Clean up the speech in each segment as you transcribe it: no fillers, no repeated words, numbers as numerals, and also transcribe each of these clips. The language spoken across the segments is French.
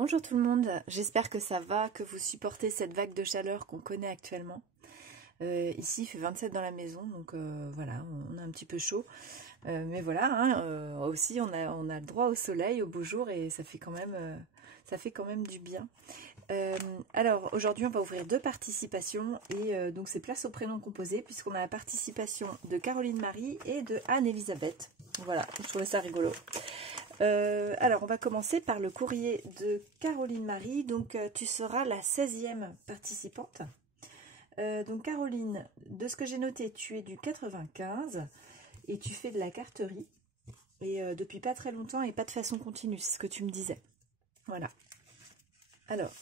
Bonjour tout le monde, j'espère que ça va, que vous supportez cette vague de chaleur qu'on connaît actuellement. Ici il fait 27 dans la maison, donc voilà, on a un petit peu chaud. Mais voilà, hein, aussi on a le droit au soleil, au beau jour, et ça fait quand même du bien. Alors aujourd'hui on va ouvrir deux participations, et donc c'est place au prénom composé, puisqu'on a la participation de Caroline Marie et de Anne-Elisabeth. Voilà, je trouvais ça rigolo. Alors, on va commencer par le courrier de Caroline Marie. Donc, tu seras la 16e participante. Donc, Caroline, de ce que j'ai noté, tu es du 95 et tu fais de la carterie. Et depuis pas très longtemps et pas de façon continue, c'est ce que tu me disais. Voilà. Alors,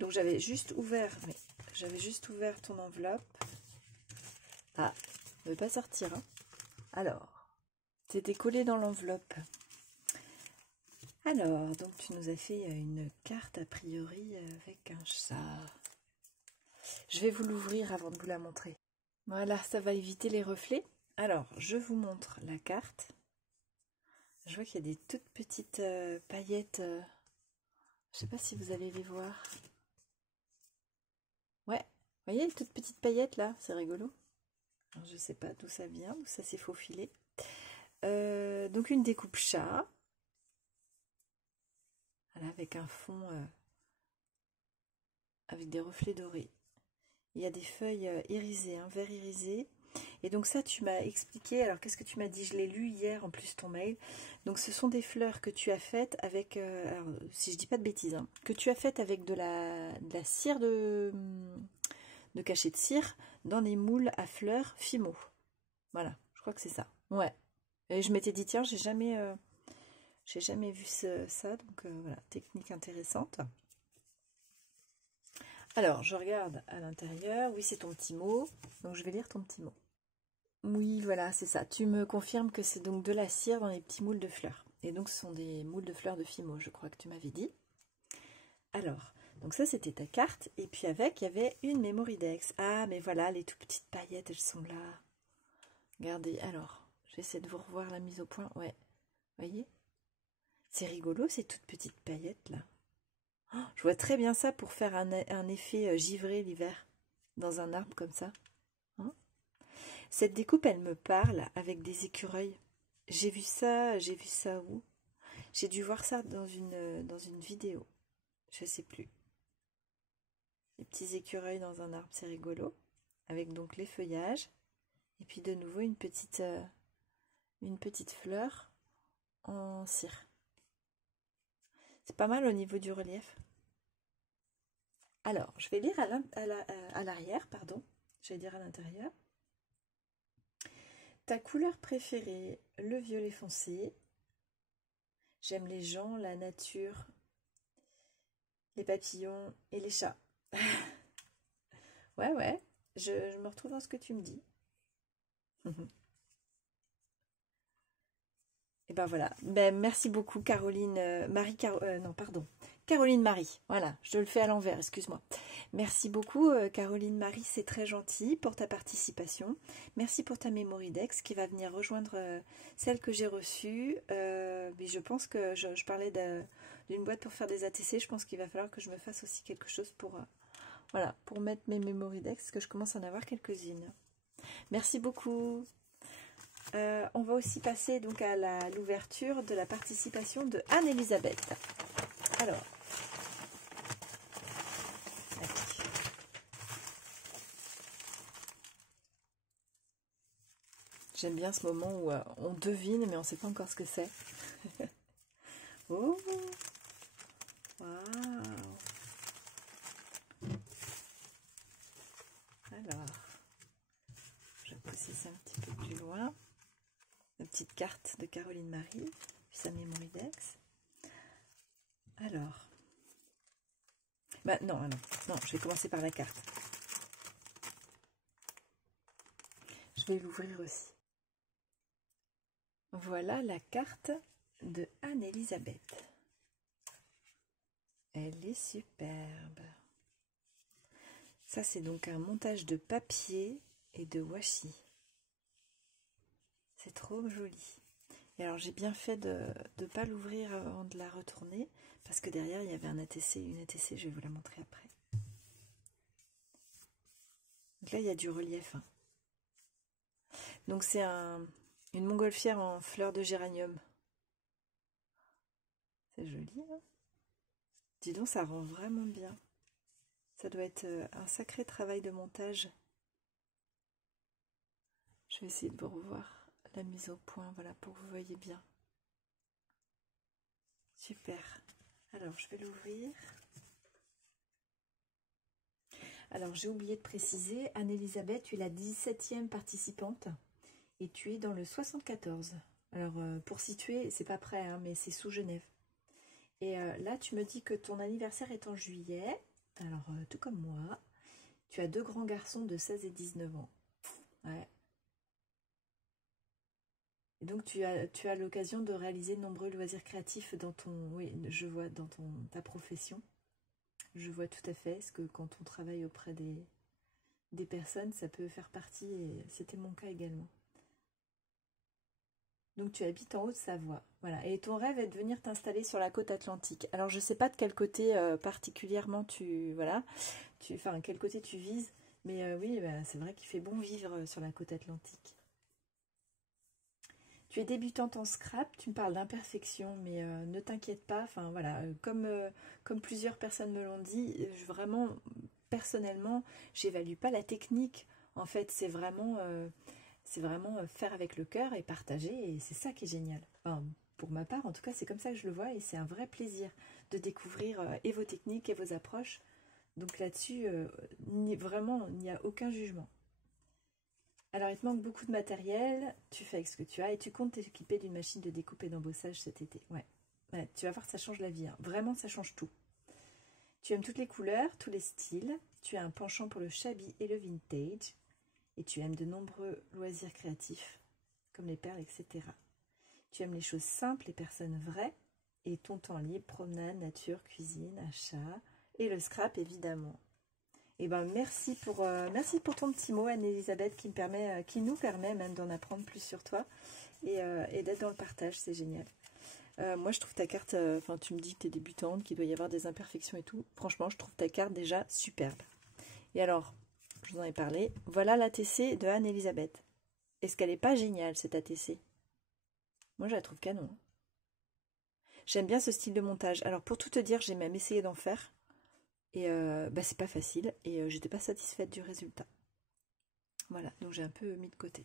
donc j'avais juste ouvert ton enveloppe. Ah, ne veut pas sortir, hein. Alors, c'était collé dans l'enveloppe. Alors, donc tu nous as fait une carte a priori avec un chat. Je vais vous l'ouvrir avant de vous la montrer. Voilà, ça va éviter les reflets. Alors, je vous montre la carte. Je vois qu'il y a des toutes petites paillettes. Je ne sais pas si vous allez les voir. Ouais, vous voyez les toutes petites paillettes là, c'est rigolo. Alors, je ne sais pas d'où ça vient, d'où ça s'est faufilé. Donc une découpe chat. Voilà, avec un fond avec des reflets dorés. Il y a des feuilles irisées, un vert irisé. Et donc ça, tu m'as expliqué, alors qu'est-ce que tu m'as dit? Je l'ai lu hier, en plus, ton mail. Donc ce sont des fleurs que tu as faites avec, alors, si je dis pas de bêtises, hein, que tu as faites avec de la cire de cachet de cire dans des moules à fleurs Fimo. Voilà, je crois que c'est ça. Ouais. Et je m'étais dit, tiens, j'ai jamais vu ça, donc voilà, technique intéressante. Alors, je regarde à l'intérieur. Oui, c'est ton petit mot. Donc, je vais lire ton petit mot. Oui, voilà, c'est ça. Tu me confirmes que c'est donc de la cire dans les petits moules de fleurs. Et donc, ce sont des moules de fleurs de Fimo, je crois que tu m'avais dit. Alors, donc ça, c'était ta carte. Et puis avec, il y avait une Mémoridex. Ah, mais voilà, les tout petites paillettes, elles sont là. Regardez, alors, j'essaie de vous revoir la mise au point. Ouais, voyez? C'est rigolo, ces toutes petites paillettes, là. Oh, je vois très bien ça pour faire un effet givré l'hiver, dans un arbre comme ça. Hein. Cette découpe, elle me parle avec des écureuils. J'ai vu ça où? J'ai dû voir ça dans une vidéo. Je sais plus. Les petits écureuils dans un arbre, c'est rigolo. Avec donc les feuillages. Et puis de nouveau une petite fleur en cire. C'est pas mal au niveau du relief. Alors, je vais lire à l'arrière, pardon. Je vais dire à l'intérieur. Ta couleur préférée, le violet foncé. J'aime les gens, la nature, les papillons et les chats. Ouais, je me retrouve dans ce que tu me dis. Et ben voilà. Ben, merci beaucoup Caroline non, pardon. Caroline Marie. Voilà, je le fais à l'envers, excuse-moi. Merci beaucoup Caroline Marie, c'est très gentil pour ta participation. Merci pour ta Mémoridex qui va venir rejoindre celle que j'ai reçue. Mais je pense que je parlais d'une boîte pour faire des ATC. Je pense qu'il va falloir que je me fasse aussi quelque chose pour, voilà, pour mettre mes Mémoridex, parce que je commence à en avoir quelques-unes. Merci beaucoup. On va aussi passer donc à l'ouverture de la participation de Anne-Elisabeth. Alors, j'aime bien ce moment où on devine, mais on ne sait pas encore ce que c'est. Oh, waouh! Alors, je vais pousser ça un petit peu plus loin. La petite carte de Caroline Marie, puis sa Mémoridex. Alors, bah non, je vais commencer par la carte. Je vais l'ouvrir aussi. Voilà la carte de Anne-Elisabeth. Elle est superbe. Ça, c'est donc un montage de papier et de washi. C'est trop joli. Et alors j'ai bien fait de ne pas l'ouvrir avant de la retourner, parce que derrière il y avait un ATC et une ATC, je vais vous la montrer après. Donc là il y a du relief. Hein. Donc c'est une montgolfière en fleurs de géranium. C'est joli, hein. Dis donc, ça rend vraiment bien. Ça doit être un sacré travail de montage. Je vais essayer de vous revoir la mise au point, voilà, pour que vous voyez bien. Super. Alors, je vais l'ouvrir. Alors, j'ai oublié de préciser, Anne-Elisabeth, tu es la 17e participante et tu es dans le 74. Alors, pour situer, c'est pas près, hein, mais c'est sous Genève. Et là, tu me dis que ton anniversaire est en juillet. Alors, tout comme moi, tu as 2 grands garçons de 16 et 19 ans. Ouais. Et donc, tu as l'occasion de réaliser de nombreux loisirs créatifs dans ton... Oui, je vois, dans ta profession. Je vois tout à fait, parce que quand on travaille auprès des personnes, ça peut faire partie, et c'était mon cas également. Donc tu habites en Haute-Savoie, voilà. Et ton rêve est de venir t'installer sur la côte atlantique. Alors je ne sais pas de quel côté particulièrement enfin quel côté tu vises, mais oui, bah, c'est vrai qu'il fait bon vivre sur la côte atlantique. Tu es débutante en scrap, tu me parles d'imperfection, mais ne t'inquiète pas, enfin voilà, comme plusieurs personnes me l'ont dit, vraiment, personnellement, j'évalue pas la technique. En fait, c'est vraiment faire avec le cœur et partager, et c'est ça qui est génial. Enfin, pour ma part, en tout cas, c'est comme ça que je le vois, et c'est un vrai plaisir de découvrir et vos techniques et vos approches. Donc là-dessus, vraiment, il n'y a aucun jugement. Alors, il te manque beaucoup de matériel, tu fais avec ce que tu as, et tu comptes t'équiper d'une machine de découpe et d'embossage cet été. Ouais. Ouais, tu vas voir, ça change la vie. Hein. Vraiment, ça change tout. Tu aimes toutes les couleurs, tous les styles, tu as un penchant pour le shabby et le vintage, et tu aimes de nombreux loisirs créatifs, comme les perles, etc. Tu aimes les choses simples, les personnes vraies, et ton temps libre, promenade, nature, cuisine, achat, et le scrap, évidemment. Et ben merci pour ton petit mot, Anne-Elisabeth, qui nous permet même d'en apprendre plus sur toi et d'être dans le partage, c'est génial. Moi, je trouve ta carte, enfin, tu me dis que tu es débutante, qu'il doit y avoir des imperfections et tout. Franchement, je trouve ta carte déjà superbe. Et alors, je vous en ai parlé. Voilà l'ATC de Anne-Elisabeth. Est-ce qu'elle n'est pas géniale, cette ATC? Moi, je la trouve canon. J'aime bien ce style de montage. Alors, pour tout te dire, j'ai même essayé d'en faire. Et bah, c'est pas facile. Et j'étais pas satisfaite du résultat. Voilà, donc j'ai un peu mis de côté.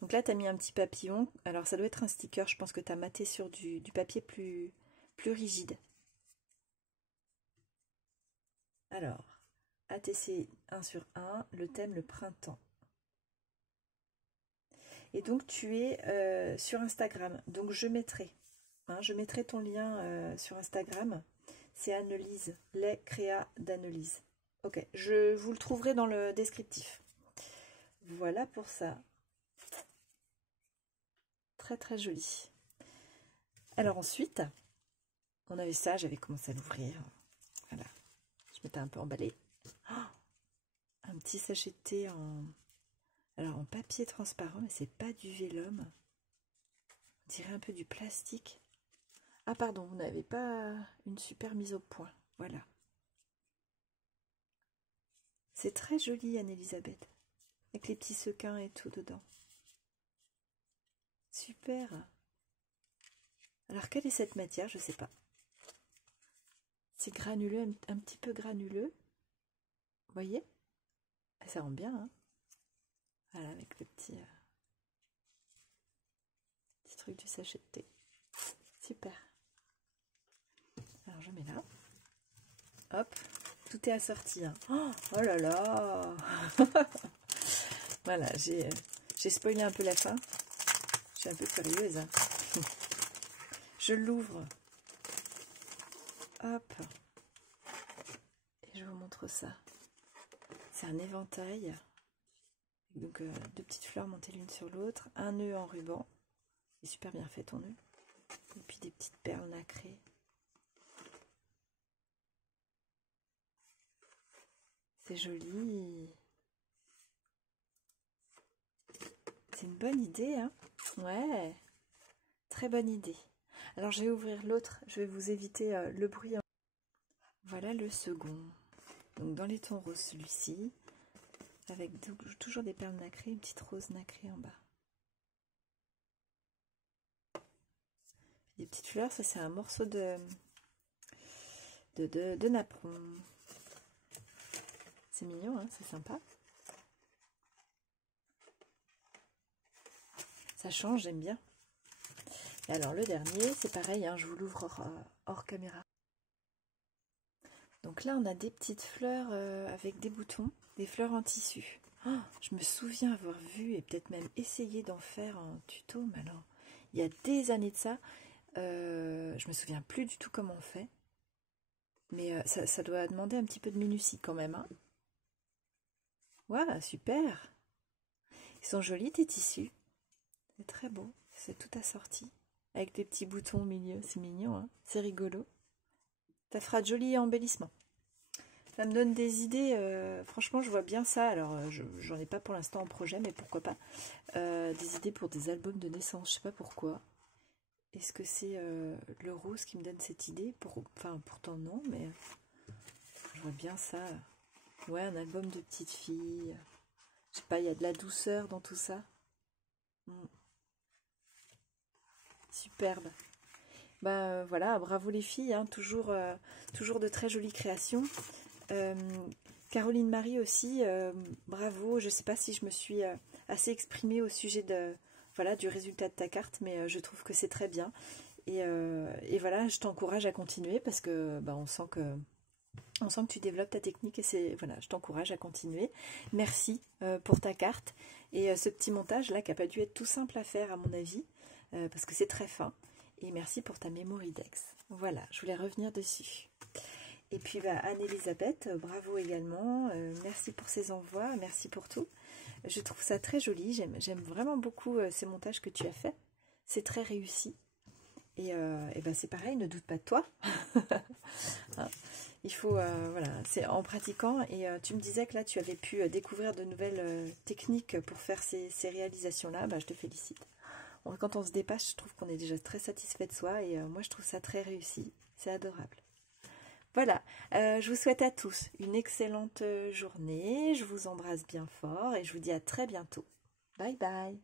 Donc là, tu as mis un petit papillon. Alors, ça doit être un sticker. Je pense que tu as maté sur du papier plus rigide. Alors, ATC 1 sur 1, le thème le printemps. Et donc, tu es sur Instagram. Donc, je mettrai ton lien sur Instagram. C'est Annelise, les créas d'Annelise. Ok, je vous le trouverai dans le descriptif. Voilà pour ça. Très très joli. Alors ensuite, on avait ça, j'avais commencé à l'ouvrir. Voilà, je m'étais un peu emballée. Oh, un petit sachet de thé en papier transparent, mais c'est pas du vélum. On dirait un peu du plastique. Ah pardon, vous n'avez pas une super mise au point. Voilà. C'est très joli, Anne-Elisabeth. Avec les petits sequins et tout dedans. Super. Alors, quelle est cette matière? Je sais pas. C'est granuleux, un petit peu granuleux. Vous voyez? Ça rend bien, hein? Voilà, avec le petit truc du sachet de thé. Super. Alors, je mets là. Hop. Tout est assorti. Hein. Oh là là. Voilà, j'ai spoilé un peu la fin. Je suis un peu curieuse. Hein. Je l'ouvre. Hop. Et je vous montre ça. C'est un éventail. Donc, 2 petites fleurs montées l'une sur l'autre. Un nœud en ruban. C'est super bien fait ton nœud. Et puis des petites perles nacrées. C'est joli. C'est une bonne idée, hein? Ouais. très bonne idée. Alors je vais ouvrir l'autre, je vais vous éviter le bruit. Voilà le second. Donc dans les tons roses, celui-ci, avec toujours des perles nacrées, une petite rose nacrée en bas. Des petites fleurs, ça c'est un morceau de napperon. C'est mignon, hein, c'est sympa. Ça change, j'aime bien. Et alors le dernier, c'est pareil, hein, je vous l'ouvre hors caméra. Donc là, on a des petites fleurs avec des boutons, des fleurs en tissu. Oh, je me souviens avoir vu et peut-être même essayé d'en faire un tuto, mais alors, il y a des années de ça, je me souviens plus du tout comment on fait. Mais ça doit demander un petit peu de minutie quand même. Hein. Waouh, super! Ils sont jolis tes tissus. C'est très beau, c'est tout assorti. Avec des petits boutons au milieu, c'est mignon, hein, c'est rigolo. Ça fera de jolis embellissements. Ça me donne des idées, franchement je vois bien ça, alors j'en ai pas pour l'instant en projet, mais pourquoi pas. Des idées pour des albums de naissance, je sais pas pourquoi. Est-ce que c'est le rose qui me donne cette idée? Enfin pourtant non, mais je vois bien ça. Ouais, un album de petite fille. Je sais pas, il y a de la douceur dans tout ça. Superbe. Bah voilà, bravo les filles, hein, toujours de très jolies créations. Caroline Marie aussi, bravo. Je sais pas si je me suis assez exprimée au sujet du résultat de ta carte, mais je trouve que c'est très bien. Et voilà, je t'encourage à continuer parce que on sent que tu développes ta technique et je t'encourage à continuer. Merci pour ta carte et ce petit montage là qui n'a pas dû être tout simple à faire à mon avis parce que c'est très fin. Et merci pour ta Mémoridex. Voilà, je voulais revenir dessus. Et puis Anne-Elisabeth, bravo également. Merci pour ces envois, merci pour tout. Je trouve ça très joli. J'aime vraiment beaucoup ces montages que tu as faits. C'est très réussi. Et c'est pareil, ne doute pas de toi. Hein, il faut, c'est en pratiquant. Et tu me disais que là, tu avais pu découvrir de nouvelles techniques pour faire ces réalisations-là. Je te félicite. Quand on se dépasse, je trouve qu'on est déjà très satisfait de soi. Et moi, je trouve ça très réussi. C'est adorable. Voilà, je vous souhaite à tous une excellente journée. Je vous embrasse bien fort et je vous dis à très bientôt. Bye bye.